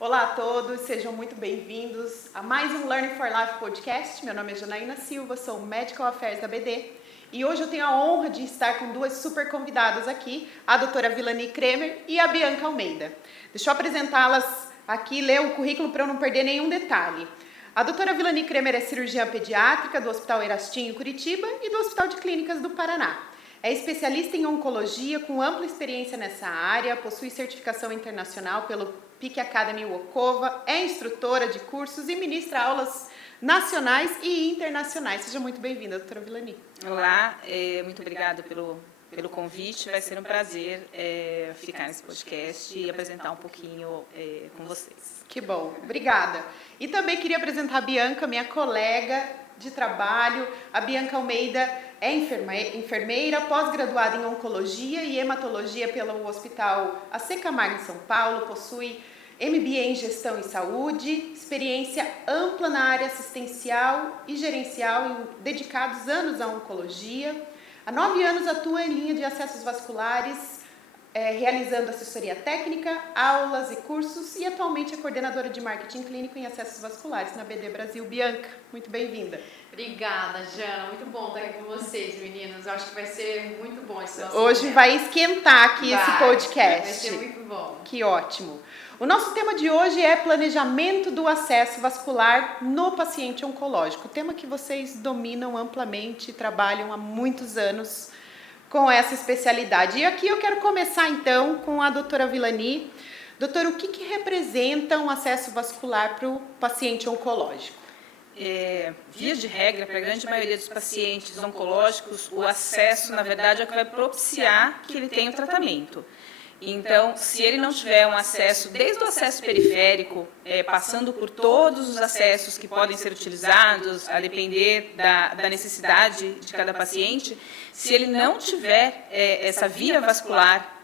Olá a todos, sejam muito bem-vindos a mais um Learning for Life podcast. Meu nome é Janaína Silva, sou Medical Affairs da BD e hoje eu tenho a honra de estar com duas super convidadas aqui, a doutora Vilani Kremer e a Bianca Almeida. Deixa eu apresentá-las aqui, ler o currículo para eu não perder nenhum detalhe. A doutora Vilani Kremer é cirurgiã pediátrica do Hospital Erastim em Curitiba e do Hospital de Clínicas do Paraná. É especialista em oncologia com ampla experiência nessa área, possui certificação internacional pelo PIC Academy Wokova, é instrutora de cursos e ministra aulas nacionais e internacionais. Seja muito bem-vinda, doutora Vilani. Olá, muito obrigada pelo convite. Vai ser um prazer ficar nesse podcast e apresentar um pouquinho com vocês. Que bom, obrigada. E também queria apresentar a Bianca, minha colega de trabalho. A Bianca Almeida é enfermeira, pós-graduada em oncologia e hematologia pelo Hospital AC Camargo em São Paulo, possui MBA em gestão em saúde, experiência ampla na área assistencial e gerencial, dedicados anos à oncologia. Há 9 anos atua em linha de acessos vasculares, realizando assessoria técnica, aulas e cursos, e atualmente é coordenadora de marketing clínico em acessos vasculares na BD Brasil. Bianca, muito bem-vinda. Obrigada, Jana. Muito bom estar aqui com vocês, meninas. Eu acho que vai ser muito bom esse nosso Hoje momento. vai esquentar aqui esse podcast. Vai ser muito bom. Que ótimo. O nosso tema de hoje é planejamento do acesso vascular no paciente oncológico, tema que vocês dominam amplamente, trabalham há muitos anos com essa especialidade. E aqui eu quero começar então com a doutora Vilani. Doutora, o que representa um acesso vascular para o paciente oncológico? Via de regra, para a grande maioria dos pacientes oncológicos, o acesso, na verdade, é o que vai propiciar que ele tenha o tratamento. Então, se ele não tiver um acesso, desde o acesso periférico, passando por todos os acessos que podem ser utilizados, a depender da necessidade de cada paciente, se ele não tiver essa via vascular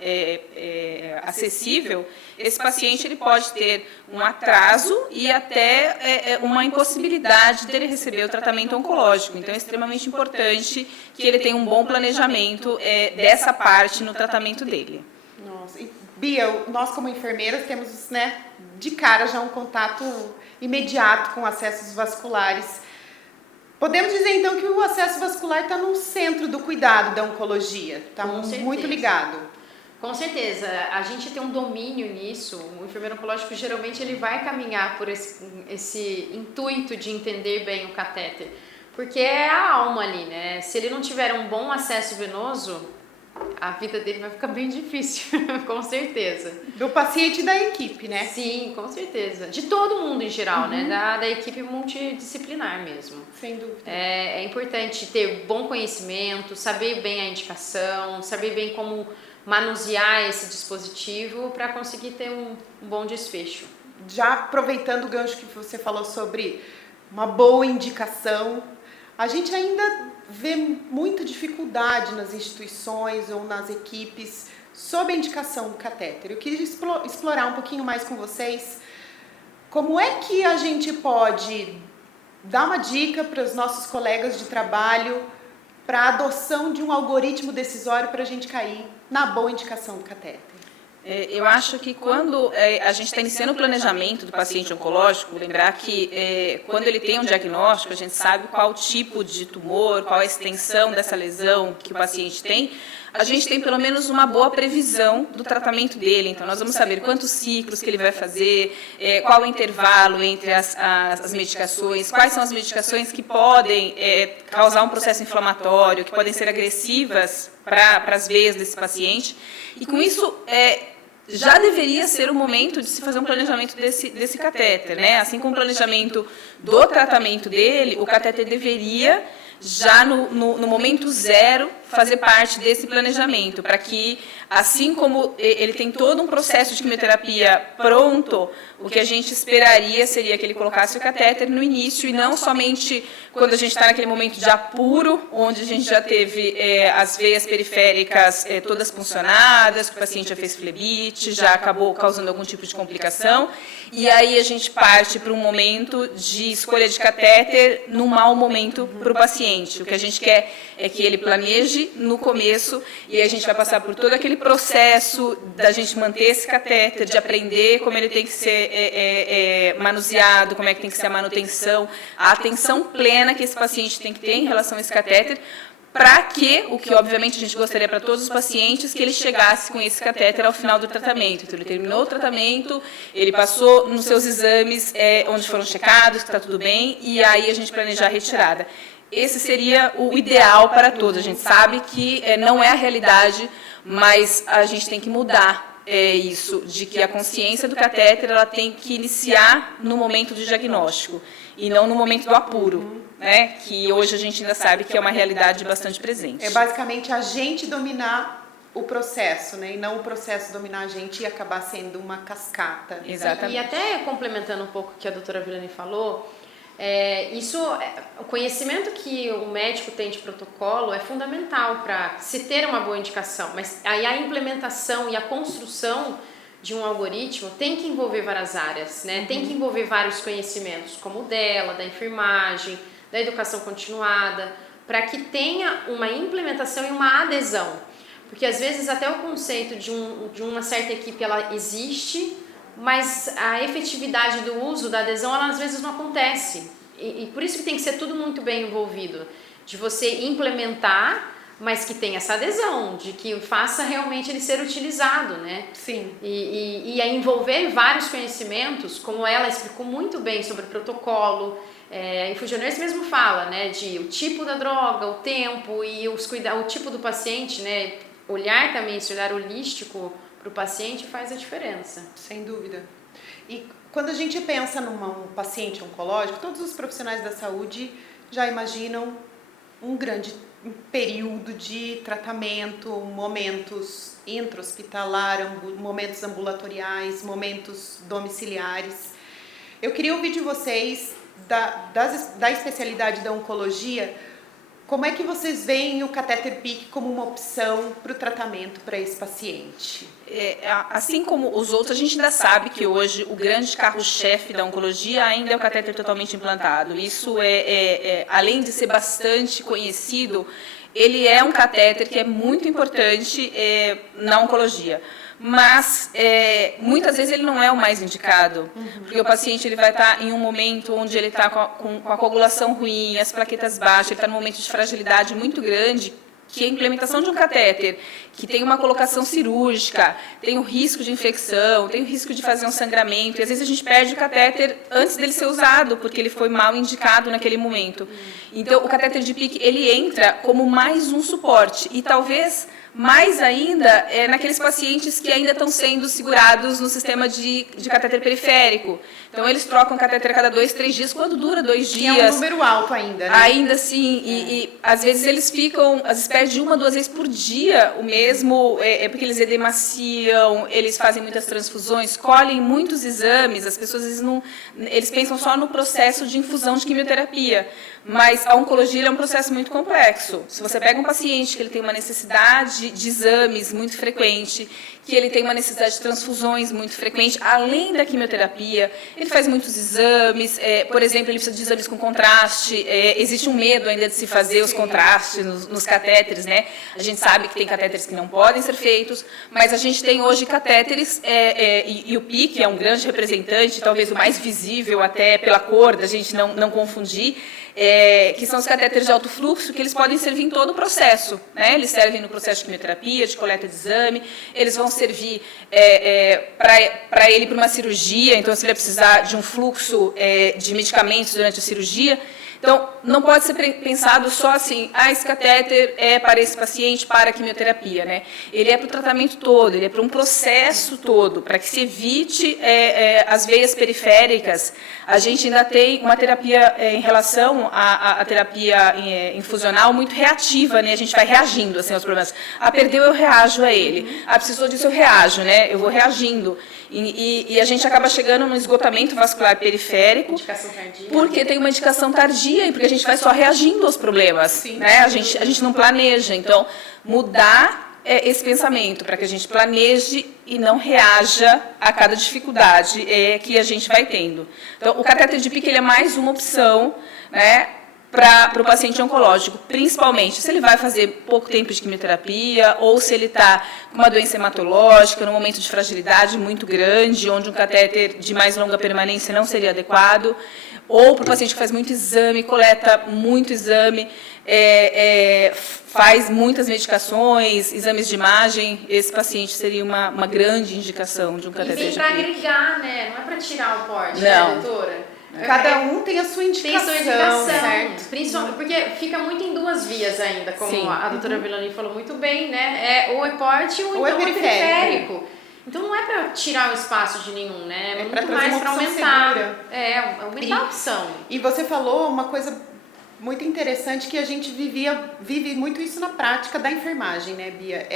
acessível, esse paciente ele pode ter um atraso e até uma impossibilidade dele receber o tratamento oncológico. Então, é extremamente importante que ele tenha um bom planejamento dessa parte no tratamento dele. Nossa, e Bia, nós como enfermeiras temos, de cara já um contato imediato com acessos vasculares. Podemos dizer então que o acesso vascular está no centro do cuidado da oncologia, está muito ligado. Com certeza, a gente tem um domínio nisso. O enfermeiro oncológico geralmente ele vai caminhar por esse intuito de entender bem o catéter, porque é a alma ali, né? Se ele não tiver um bom acesso venoso, a vida dele vai ficar bem difícil, com certeza. Do paciente e da equipe, né? Sim, com certeza. De todo mundo em geral, né? Da equipe multidisciplinar mesmo. Sem dúvida. É importante ter bom conhecimento, saber bem a indicação, saber bem como manusear esse dispositivo para conseguir ter um bom desfecho. Já aproveitando o gancho que você falou sobre uma boa indicação, a gente ainda vê muita dificuldade nas instituições ou nas equipes sob a indicação do catéter. Eu queria explorar um pouquinho mais com vocês como é que a gente pode dar uma dica para os nossos colegas de trabalho para a adoção de um algoritmo decisório para a gente cair na boa indicação do catéter. Eu acho que quando a gente está iniciando o planejamento do paciente oncológico, lembrar que quando ele tem um diagnóstico, a gente sabe qual tipo de tumor, qual a extensão dessa lesão que o paciente tem, a gente tem pelo menos uma boa previsão do tratamento dele. Então, nós vamos saber quantos ciclos que ele vai fazer, qual o intervalo entre as medicações, quais são as medicações que podem causar um processo inflamatório, que podem ser agressivas para as veias desse paciente. E com isso, já deveria ser o momento de se fazer um planejamento desse catéter, né? Assim como o planejamento do tratamento dele, o catéter deveria, já no momento zero, fazer parte desse planejamento, para que, assim como ele tem todo um processo de quimioterapia pronto, o que a gente esperaria seria que ele colocasse o catéter no início e não somente quando a gente está naquele momento de apuro, onde a gente já teve as veias periféricas todas funcionadas, que o paciente já fez flebite, já acabou causando algum tipo de complicação, e aí a gente parte para um momento de escolha de catéter num mau momento para o paciente. O que a gente quer é que ele planeje desde no começo, e aí a gente vai passar por todo aquele processo da gente manter esse catéter, de aprender como ele tem que ser manuseado, como é que tem que ser a manutenção, a atenção plena que esse paciente tem que ter em relação a esse catéter, para que, o que obviamente a gente gostaria para todos os pacientes, que ele chegasse com esse catéter ao final do tratamento. Então, ele terminou o tratamento, ele passou nos seus exames, onde foram checados, que está tudo bem, e aí a gente planejar a retirada. Esse seria o ideal para todos. A gente sabe que não é a realidade, mas a gente tem que mudar isso, de que a consciência do catéter ela tem que iniciar no momento do diagnóstico, e não no momento do apuro. Né, que hoje a gente ainda sabe que é uma realidade bastante presente. É basicamente a gente dominar o processo, né, e não o processo dominar a gente e acabar sendo uma cascata. Exatamente. E até complementando um pouco o que a doutora Vilani falou, o conhecimento que o médico tem de protocolo é fundamental para se ter uma boa indicação, mas aí a implementação e a construção de um algoritmo tem que envolver várias áreas, né? Tem que envolver vários conhecimentos, como o dela, da enfermagem, da educação continuada, para que tenha uma implementação e uma adesão. Porque às vezes até o conceito de uma certa equipe ela existe, mas a efetividade do uso, da adesão, ela às vezes não acontece. E por isso que tem que ser tudo muito bem envolvido, de você implementar, mas que tenha essa adesão, de que faça realmente ele ser utilizado, né? Sim. E a envolver vários conhecimentos, como ela explicou muito bem sobre o protocolo. Em Fusioners mesmo fala, né, de o tipo da droga, o tempo e o tipo do paciente, né? Olhar também, esse olhar holístico para o paciente faz a diferença. Sem dúvida. E quando a gente pensa num paciente oncológico, todos os profissionais da saúde já imaginam um grande período de tratamento, momentos intra-hospitalar, momentos ambulatoriais, momentos domiciliares. Eu queria ouvir de vocês, da especialidade da oncologia, como é que vocês veem o catéter PICC como uma opção para o tratamento para esse paciente? Assim como os outros, a gente ainda sabe que hoje o grande carro-chefe da oncologia ainda é o catéter totalmente implantado. Isso além de ser bastante conhecido, ele é um catéter que é muito importante na oncologia. Mas muitas vezes ele não é o mais indicado, porque o paciente ele vai estar em um momento onde ele está com a coagulação ruim, as plaquetas baixas, ele está num momento de fragilidade muito grande, que a implementação de um catéter que tem uma colocação cirúrgica, tem o risco de infecção, tem o risco de fazer um sangramento, e às vezes a gente perde o catéter antes dele ser usado, porque ele foi mal indicado naquele momento. Então, o catéter de PICC, ele entra como mais um suporte, e talvez mais ainda naqueles pacientes que ainda estão sendo segurados no sistema de catéter periférico. Então, eles trocam catéter a cada 2, 3 dias, quando dura 2 dias. Que é um número alto ainda, né? Ainda assim, e às vezes eles ficam, às vezes perdem 1, 2 vezes por dia o mesmo, porque eles edemaciam, eles fazem muitas transfusões, colhem muitos exames, as pessoas às vezes eles pensam só no processo de infusão de quimioterapia, mas a oncologia é um processo muito complexo. Se você pega um paciente que ele tem uma necessidade de exames muito frequente, que ele tem uma necessidade de transfusões muito frequente, além da quimioterapia, ele faz muitos exames, por exemplo, ele precisa de exames com contraste, existe um medo ainda de se fazer os contrastes nos catéteres, né? A gente sabe que tem catéteres que não podem ser feitos, mas a gente tem hoje catéteres, e o PICC é um grande representante, talvez o mais visível até pela cor, da gente não confundir, que são os catéteres de alto fluxo, que eles podem servir em todo o processo, né? Eles servem no processo de quimioterapia, de coleta de exame, eles vão servir para ele para uma cirurgia, então se ele precisar de um fluxo de medicamentos durante a cirurgia. Então, não pode ser pensado só assim, esse catéter é para esse paciente, para a quimioterapia, né? Ele é para o tratamento todo, ele é para um processo todo, para que se evite as veias periféricas. A gente ainda tem uma terapia em relação à terapia infusional muito reativa, né? A gente vai reagindo assim, aos problemas. Perdeu, eu reajo a ele. Precisou disso, eu reajo, né? Eu vou reagindo. E a gente acaba chegando no esgotamento vascular periférico, Indicação tardia. Porque tem uma indicação tardia e porque a gente vai só reagindo aos problemas. Sim. Né? A gente não planeja. Então, mudar esse pensamento para que a gente planeje e não reaja a cada dificuldade que a gente vai tendo. Então, o catéter de PICC ele é mais uma opção, né, para o paciente oncológico, principalmente se ele vai fazer pouco tempo de quimioterapia ou se ele está com uma doença hematológica, num momento de fragilidade muito grande, onde um catéter de mais longa permanência não seria adequado, ou para o paciente que faz muito exame, coleta muito exame, faz muitas medicações, exames de imagem, esse paciente seria uma grande indicação de um catéter de PICC. E vem para agregar, né? Não é para tirar o porte, não, né, doutora? Cada um tem a sua indicação. Tem a sua indicação, certo? Principalmente porque fica muito em duas vias ainda, como Sim. a doutora Villani falou muito bem, né? Ou é porte ou então é periférico. Então não é para tirar o espaço de nenhum, né? É muito mais para aumentar. Segura. Aumentar a opção. E você falou uma coisa muito interessante que a gente vive muito isso na prática da enfermagem, né, Bia?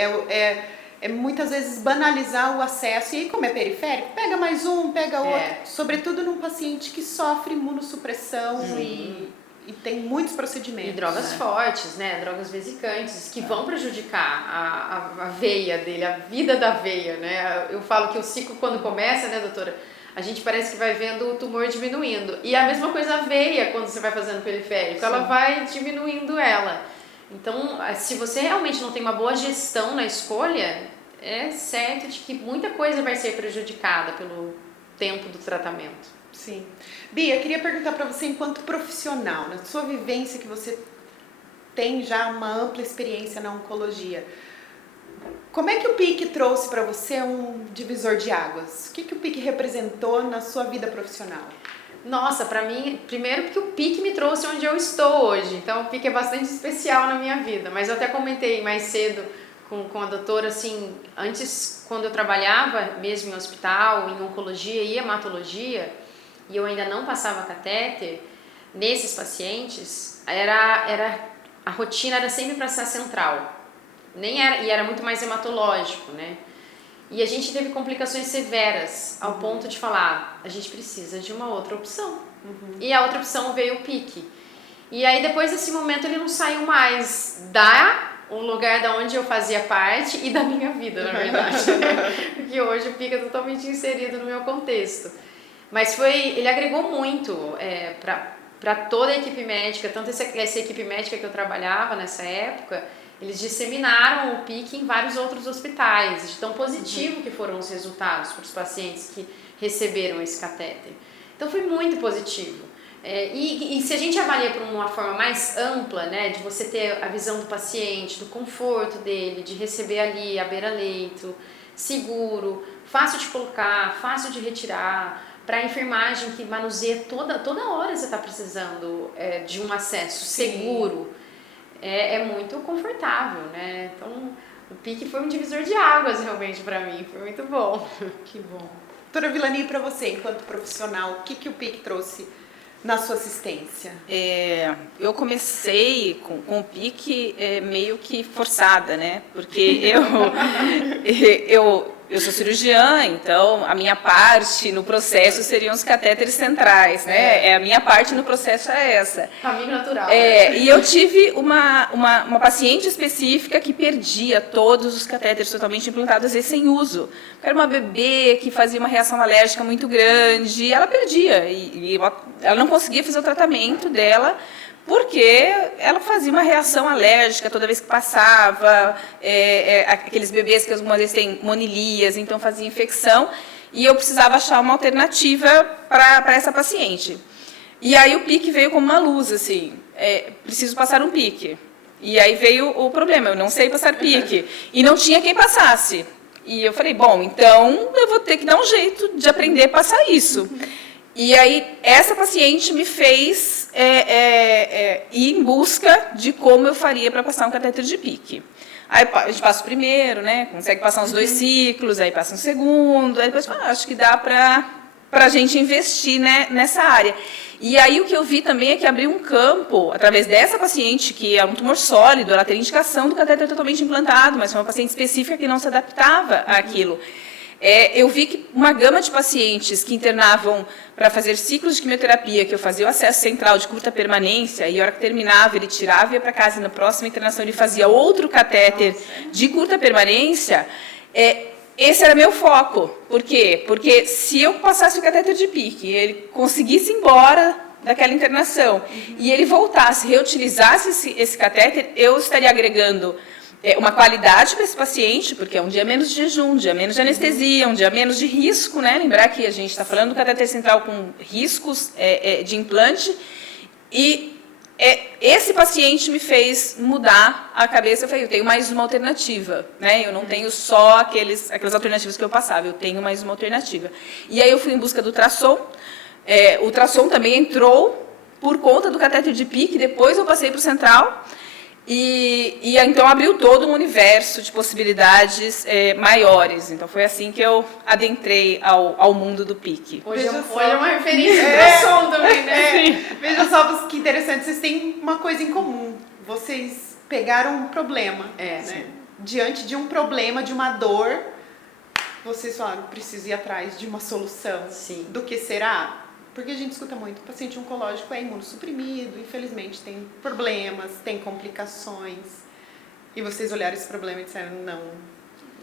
Muitas vezes banalizar o acesso, e aí como é periférico, pega mais um, pega outro, sobretudo num paciente que sofre imunossupressão e tem muitos procedimentos. E drogas fortes, né, drogas vesicantes, que vão prejudicar a veia dele, a vida da veia, né, eu falo que o ciclo quando começa, né, doutora, a gente parece que vai vendo o tumor diminuindo, e a mesma coisa a veia quando você vai fazendo periférico, ela vai diminuindo ela. Então, se você realmente não tem uma boa gestão na escolha, é certo de que muita coisa vai ser prejudicada pelo tempo do tratamento. Sim. Bia, eu queria perguntar para você, enquanto profissional, na sua vivência, que você tem já uma ampla experiência na oncologia, como é que o PICC trouxe para você um divisor de águas? O que o PICC representou na sua vida profissional? Nossa, para mim, primeiro porque o PICC me trouxe onde eu estou hoje, então o PICC é bastante especial na minha vida, mas eu até comentei mais cedo com a doutora, assim, antes, quando eu trabalhava mesmo em hospital, em oncologia e hematologia, e eu ainda não passava catéter, nesses pacientes, a rotina era sempre para ser central, e era muito mais hematológico, né? E a gente teve complicações severas, ao ponto de falar, a gente precisa de uma outra opção. E a outra opção veio o PICC. E aí, depois desse momento, ele não saiu mais o lugar da onde eu fazia parte e da minha vida, na verdade. Porque hoje o PICC é totalmente inserido no meu contexto. Mas ele agregou muito para toda a equipe médica, tanto essa equipe médica que eu trabalhava nessa época, eles disseminaram o PICC em vários outros hospitais, de tão positivo que foram os resultados para os pacientes que receberam esse catéter. Então foi muito positivo. E se a gente avalia por uma forma mais ampla, né, de você ter a visão do paciente, do conforto dele, de receber ali à beira-leito, seguro, fácil de colocar, fácil de retirar, para a enfermagem que manuseia toda hora você está precisando de um acesso seguro. É muito confortável, né? Então, o PICC foi um divisor de águas realmente para mim, foi muito bom. Que bom. Doutora Villani, para você, enquanto profissional, o que o PICC trouxe na sua assistência? Eu comecei com o PICC meio que forçada, né? Porque eu sou cirurgiã, então a minha parte no processo seriam os catéteres centrais, né? A minha parte no processo é essa. Caminho natural. E eu tive uma paciente específica que perdia todos os catéteres totalmente implantados, às vezes sem uso. Era uma bebê que fazia uma reação alérgica muito grande, e ela perdia, e ela não conseguia fazer o tratamento dela, porque ela fazia uma reação alérgica toda vez que passava, aqueles bebês que algumas vezes têm monilias, então fazia infecção, e eu precisava achar uma alternativa para essa paciente. E aí o PICC veio como uma luz, assim, preciso passar um PICC. E aí veio o problema, eu não sei passar PICC, e não tinha quem passasse. E eu falei, bom, então eu vou ter que dar um jeito de aprender a passar isso. E aí, essa paciente me fez ir em busca de como eu faria para passar um catéter de PICC. Aí a gente passa o primeiro, né? Consegue passar uns 2 ciclos, aí passa um segundo, aí depois acho que dá para a gente investir, né, nessa área. E aí o que eu vi também é que abriu um campo, através dessa paciente, que é um tumor sólido, ela tem indicação do catéter totalmente implantado, mas foi uma paciente específica que não se adaptava àquilo. Eu vi que uma gama de pacientes que internavam para fazer ciclos de quimioterapia, que eu fazia o acesso central de curta permanência, e a hora que terminava, ele tirava e ia para casa, e na próxima internação ele fazia outro catéter de curta permanência, esse era meu foco. Por quê? Porque se eu passasse o catéter de PICC e ele conseguisse ir embora daquela internação. E ele voltasse, reutilizasse esse catéter, eu estaria agregando uma qualidade para esse paciente, porque é um dia menos de jejum, um dia menos de anestesia, um dia menos de risco, né? Lembrar que a gente está falando do catéter central com riscos de implante. E esse paciente me fez mudar a cabeça. Eu falei, eu tenho mais uma alternativa, né? Eu não tenho só aquelas alternativas que eu passava, eu tenho mais uma alternativa. E aí eu fui em busca do ultrassom. O ultrassom também entrou por conta do catéter de PICC, depois eu passei para o central. E então abriu todo um universo de possibilidades maiores. Então foi assim que eu adentrei ao mundo do PICC. Hoje é uma referência do ultrassom também, né? Veja só que interessante, vocês têm uma coisa em comum. Vocês pegaram um problema, né? Diante de um problema, de uma dor, vocês falaram, preciso ir atrás de uma solução. Sim. Do que será? Porque a gente escuta muito, o paciente oncológico é imunossuprimido, infelizmente tem problemas, tem complicações. E vocês olharam esse problema e disseram,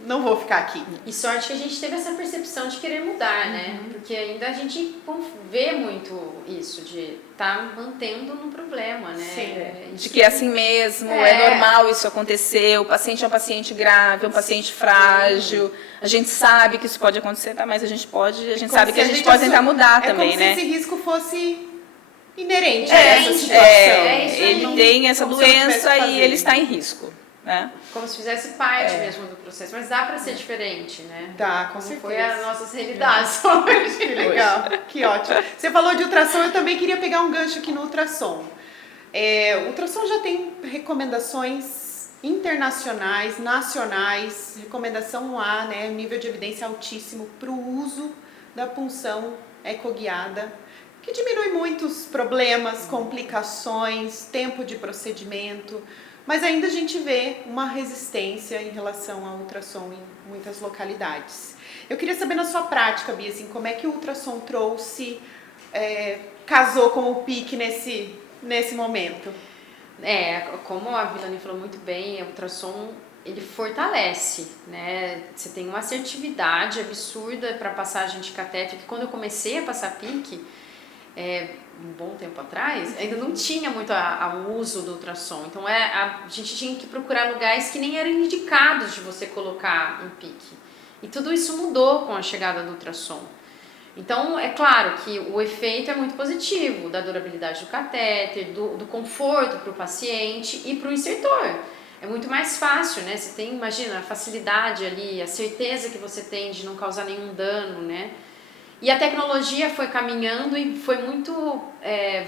não vou ficar aqui. E sorte que a gente teve essa percepção de querer mudar, né? Porque ainda a gente vê muito isso, de estar mantendo no problema, né? Sim. De que é assim mesmo, é normal isso acontecer, o paciente é um paciente grave, é um paciente frágil. A gente sabe que isso pode acontecer, tá? Mas a gente sabe que a gente pode tentar mudar também, né? É como se esse risco fosse inerente a essa situação. Ele tem essa doença e ele está em risco. Né? Como se fizesse parte mesmo do processo, mas dá para ser diferente, né? Dá, com certeza. Foi as nossas realidades hoje. Que legal, que ótimo. Você falou de ultrassom, eu também queria pegar um gancho aqui no ultrassom. O ultrassom já tem recomendações internacionais, nacionais, recomendação A, né, nível de evidência altíssimo para o uso da punção ecoguiada, que diminui muitos problemas, complicações, tempo de procedimento. Mas ainda a gente vê uma resistência em relação ao ultrassom em muitas localidades. Eu queria saber na sua prática, Bia, assim, como é que o ultrassom casou com o PICC nesse momento? Como a Vilani falou muito bem, o ultrassom ele fortalece, né? Você tem uma assertividade absurda para passagem de catéter, que quando eu comecei a passar PICC, um bom tempo atrás, ainda não tinha muito o uso do ultrassom. Então a gente tinha que procurar lugares que nem eram indicados de você colocar um PICC. E tudo isso mudou com a chegada do ultrassom. Então é claro que o efeito é muito positivo, da durabilidade do catéter, do conforto para o paciente e para o insertor. É muito mais fácil, né? Você tem, imagina, a facilidade ali, a certeza que você tem de não causar nenhum dano, né? E a tecnologia foi caminhando e foi muito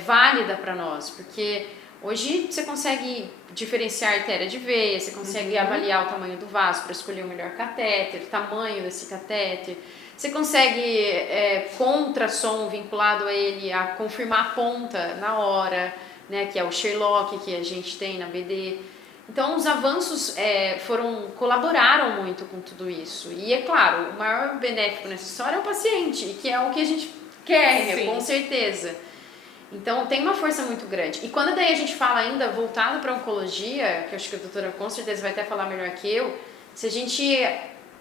válida para nós, porque hoje você consegue diferenciar a artéria de veia, você consegue avaliar o tamanho do vaso para escolher o melhor catéter, o tamanho desse catéter, você consegue, com ultrassom vinculado a ele, a confirmar a ponta na hora, né, que é o Sherlock que a gente tem na BD. Então, os avanços colaboraram muito com tudo isso. E, é claro, o maior benéfico nessa história é o paciente, que é o que a gente quer, né, com certeza. Então, tem uma força muito grande. E quando daí a gente fala ainda voltado para a oncologia, que eu acho que a doutora com certeza vai até falar melhor que eu, se a gente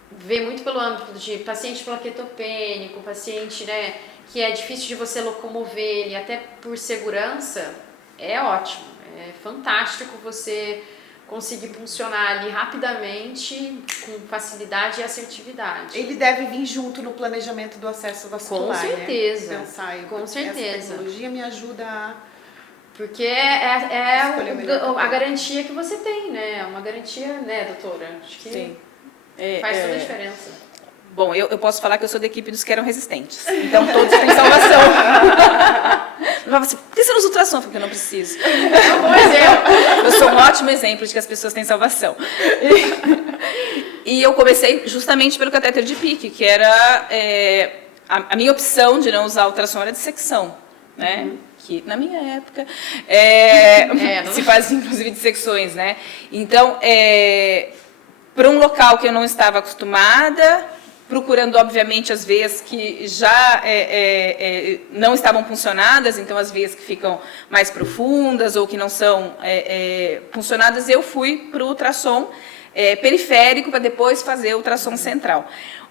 vê muito pelo âmbito de paciente plaquetopênico, paciente, né, que é difícil de você locomover ele, até por segurança, é ótimo. É fantástico você conseguir funcionar ali rapidamente, com facilidade e assertividade. Ele deve vir junto no planejamento do acesso vascular, com certeza, né? Pensar, com certeza. Essa tecnologia me ajuda a... Porque é a garantia que você tem, né? É uma garantia, né, doutora? Acho que sim. Faz toda a diferença. Bom, eu posso falar que eu sou da equipe dos que eram resistentes. Então, todos têm salvação. Por que você não usa ultrassom? Porque eu não preciso. É um bom exemplo. Eu sou um ótimo exemplo de que as pessoas têm salvação. E eu comecei justamente pelo catéter de PICC, que era a minha opção de não usar ultrassom era dissecção, né? Que na minha época se fazia inclusive dissecções, né? Então, para um local que eu não estava acostumada, procurando, obviamente, as veias que já não estavam funcionadas, então as veias que ficam mais profundas ou que não são funcionadas, eu fui para o ultrassom periférico para depois fazer o ultrassom central.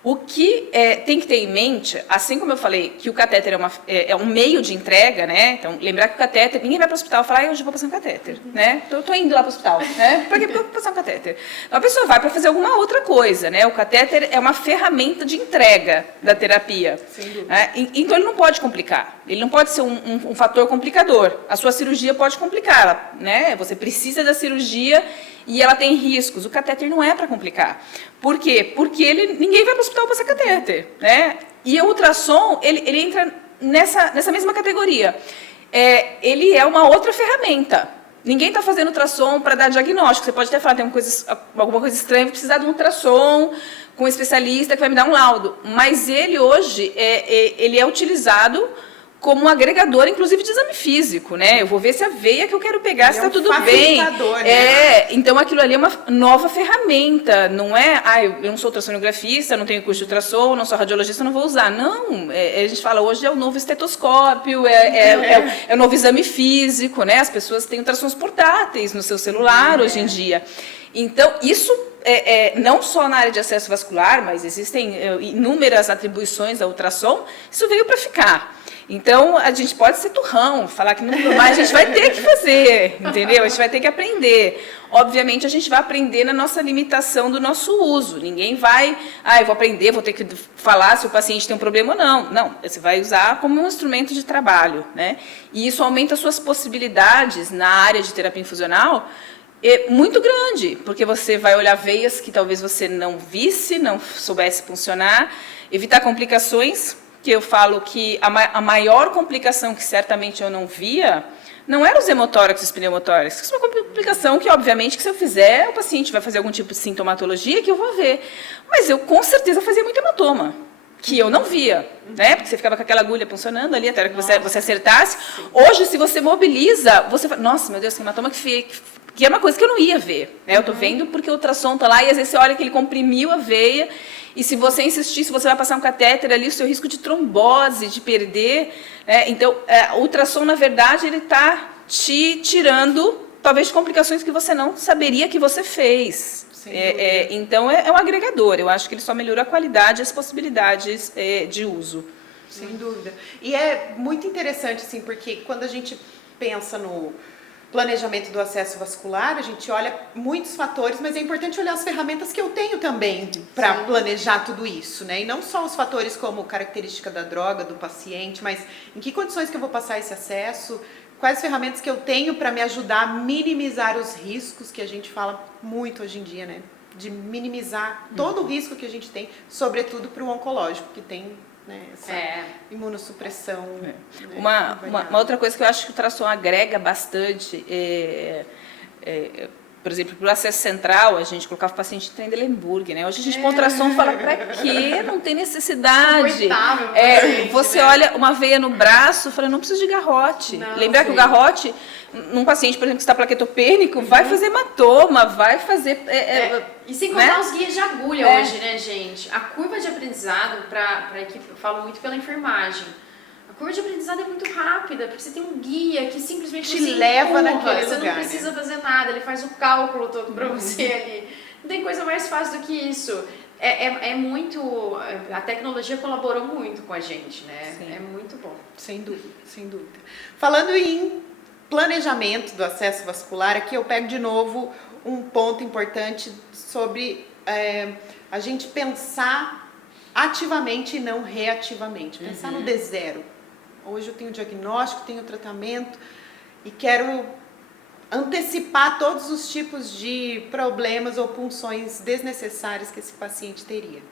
O que tem que ter em mente, assim como eu falei, que o catéter é um meio de entrega, né? Então, lembrar que o catéter, ninguém vai para o hospital e fala, hoje eu vou passar um catéter, né? Então, eu estou indo lá para o hospital, né? Para que eu vou passar um catéter? Então, a pessoa vai para fazer alguma outra coisa, né? O catéter é uma ferramenta de entrega da terapia. Né? Então, ele não pode complicar. Ele não pode ser um fator complicador. A sua cirurgia pode complicar, né? Você precisa da cirurgia e ela tem riscos. O catéter não é para complicar. Por quê? Porque ninguém vai para o hospital passar catéter, né? E o ultrassom, ele entra nessa mesma categoria. Ele é uma outra ferramenta. Ninguém está fazendo ultrassom para dar diagnóstico. Você pode até falar, tem alguma coisa estranha, vou precisar de um ultrassom com um especialista que vai me dar um laudo. Mas ele hoje, ele é utilizado como um agregador, inclusive, de exame físico, né? Eu vou ver se a veia que eu quero pegar está tudo bem. Né? Então aquilo ali é uma nova ferramenta, não é, eu não sou ultrassonografista, não tenho curso de ultrassom, não sou radiologista, não vou usar. Não, a gente fala hoje é o novo estetoscópio, é o novo exame físico, né? As pessoas têm ultrassons portáteis no seu celular hoje em dia. Então, isso não só na área de acesso vascular, mas existem inúmeras atribuições ao ultrassom, isso veio para ficar. Então, a gente pode ser turrão, falar que não, mas a gente vai ter que fazer, entendeu? A gente vai ter que aprender. Obviamente, a gente vai aprender na nossa limitação do nosso uso. Ninguém vai, eu vou aprender, vou ter que falar se o paciente tem um problema ou não. Não, você vai usar como um instrumento de trabalho, né? E isso aumenta as suas possibilidades na área de terapia infusional, muito grande, porque você vai olhar veias que talvez você não visse, não soubesse funcionar, evitar complicações, que eu falo que a maior complicação que certamente eu não via, não era os hemotórax e os pneumotórax. Isso é uma complicação que, obviamente, que se eu fizer, o paciente vai fazer algum tipo de sintomatologia que eu vou ver. Mas eu, com certeza, fazia muito hematoma, que eu não via, né? Porque você ficava com aquela agulha funcionando ali, até que você acertasse. Sim. Hoje, se você mobiliza, você fala, nossa, meu Deus, que hematoma que é uma coisa que eu não ia ver. Né? Eu estou vendo porque o ultrassom está lá e às vezes você olha que ele comprimiu a veia e se você insistir, se você vai passar um catéter ali, o seu risco de trombose, de perder. Né? Então, o ultrassom, na verdade, ele está te tirando, talvez, complicações que você não saberia que você fez. Então, é um agregador. Eu acho que ele só melhora a qualidade e as possibilidades de uso. Sem dúvida. E é muito interessante, assim, porque quando a gente pensa no planejamento do acesso vascular, a gente olha muitos fatores, mas é importante olhar as ferramentas que eu tenho também para planejar tudo isso, né? E não só os fatores como característica da droga, do paciente, mas em que condições que eu vou passar esse acesso, quais ferramentas que eu tenho para me ajudar a minimizar os riscos, que a gente fala muito hoje em dia, né? De minimizar todo o risco que a gente tem, sobretudo para o oncológico, que tem, né, essa imunossupressão. Né, uma outra coisa que eu acho que o ultrassom agrega bastante, por exemplo, para o acesso central, a gente colocava o paciente em Trendelenburg, né? Hoje a gente põe ultrassom e fala, para quê? Não tem necessidade. Você olha uma veia no braço, fala, não preciso de garrote. Lembrar que o garrote, num paciente, por exemplo, que está plaquetopênico, vai fazer hematoma, vai fazer... E sem contar os guias de agulha hoje, né, gente? A curva de aprendizado, para a equipe, eu falo muito pela enfermagem, a curva de aprendizado é muito rápida, porque você tem um guia que simplesmente te leva naquele lugar. Você não precisa fazer nada, ele faz o cálculo todo para você ali. Não tem coisa mais fácil do que isso. É muito... A tecnologia colaborou muito com a gente, né? Sim. É muito bom. Sem dúvida, sem dúvida. Falando em planejamento do acesso vascular, aqui eu pego de novo um ponto importante sobre a gente pensar ativamente e não reativamente. Pensar no D0. Hoje eu tenho diagnóstico, tenho tratamento e quero antecipar todos os tipos de problemas ou punções desnecessárias que esse paciente teria.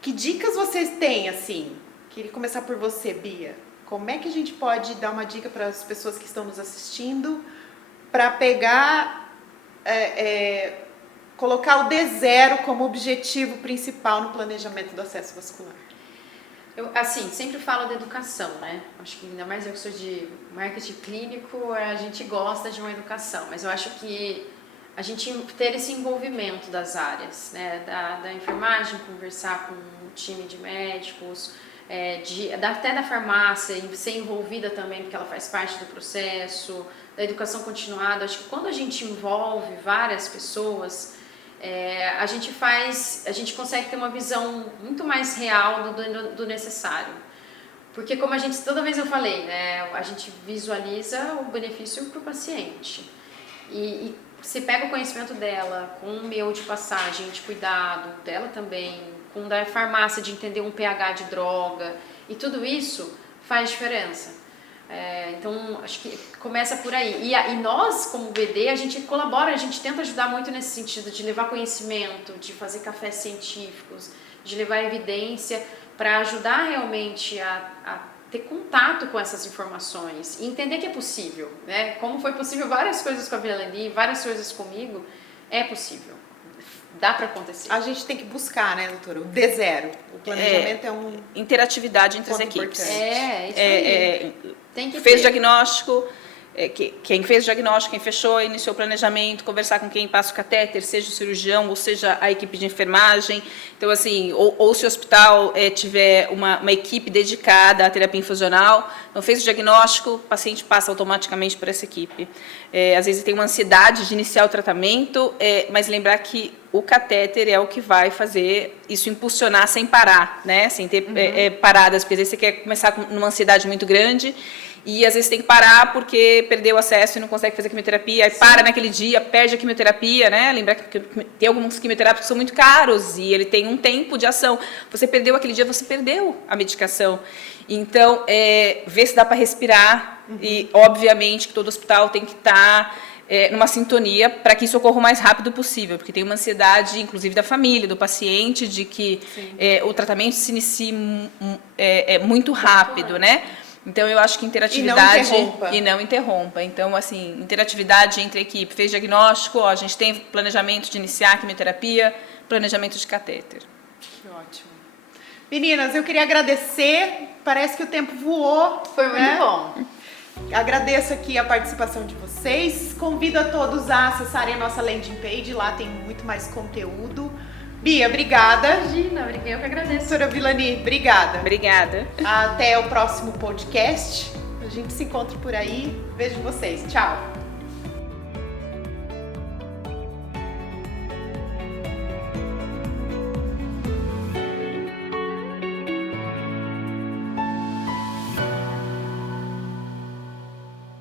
Que dicas vocês têm, assim? Queria começar por você, Bia. Como é que a gente pode dar uma dica para as pessoas que estão nos assistindo para pegar, colocar o D0 como objetivo principal no planejamento do acesso vascular? Eu, assim, sempre falo da educação, né? Acho que ainda mais eu que sou de marketing clínico, a gente gosta de uma educação, mas eu acho que a gente ter esse envolvimento das áreas, né? Da enfermagem, conversar com o time de médicos, até da farmácia, ser envolvida também, porque ela faz parte do processo, da educação continuada. Acho que quando a gente envolve várias pessoas, a gente consegue ter uma visão muito mais real do necessário. Porque como toda vez eu falei, né, a gente visualiza o benefício para o paciente. E você pega o conhecimento dela, com o meu de passagem, de cuidado, dela também, com o da farmácia, de entender um pH de droga, e tudo isso faz diferença. Então, acho que começa por aí. E nós, como BD, a gente colabora, a gente tenta ajudar muito nesse sentido, de levar conhecimento, de fazer cafés científicos, de levar evidência, para ajudar realmente a ter contato com essas informações e entender que é possível, né? Como foi possível várias coisas com a Vilani, várias coisas comigo, é possível. Dá para acontecer. A gente tem que buscar, né, doutora? O D0. O planejamento é um... Interatividade entre as equipes. Importante. Isso aí. Tem que fez ter. diagnóstico, quem fez o diagnóstico, quem fechou, iniciou o planejamento, conversar com quem passa o catéter, seja o cirurgião ou seja a equipe de enfermagem. Então, assim, ou se o hospital tiver uma equipe dedicada à terapia infusional, não fez o diagnóstico, o paciente passa automaticamente por essa equipe. Às vezes tem uma ansiedade de iniciar o tratamento, mas lembrar que o catéter é o que vai fazer isso impulsionar sem parar, né? Sem ter paradas, porque às vezes você quer começar com uma ansiedade muito grande, e às vezes tem que parar porque perdeu o acesso e não consegue fazer quimioterapia, aí para naquele dia, perde a quimioterapia, né? Lembrar que tem alguns quimioterápicos que são muito caros e ele tem um tempo de ação. Você perdeu aquele dia, você perdeu a medicação. Então, ver se dá para respirar e, obviamente, que todo hospital tem que estar numa sintonia para que isso ocorra o mais rápido possível, porque tem uma ansiedade, inclusive da família, do paciente, de que o tratamento se inicie muito rápido, né? Então, eu acho que interatividade... E não interrompa. Então, assim, interatividade entre a equipe. Fez diagnóstico, a gente tem planejamento de iniciar a quimioterapia, planejamento de catéter. Que ótimo. Meninas, eu queria agradecer. Parece que o tempo voou. Foi muito bom. Agradeço aqui a participação de vocês. Convido a todos a acessarem a nossa landing page. Lá tem muito mais conteúdo. Bia, obrigada. Imagina, eu que agradeço. Doutora Vilani, obrigada. Obrigada. Até o próximo podcast. A gente se encontra por aí. Vejo vocês. Tchau.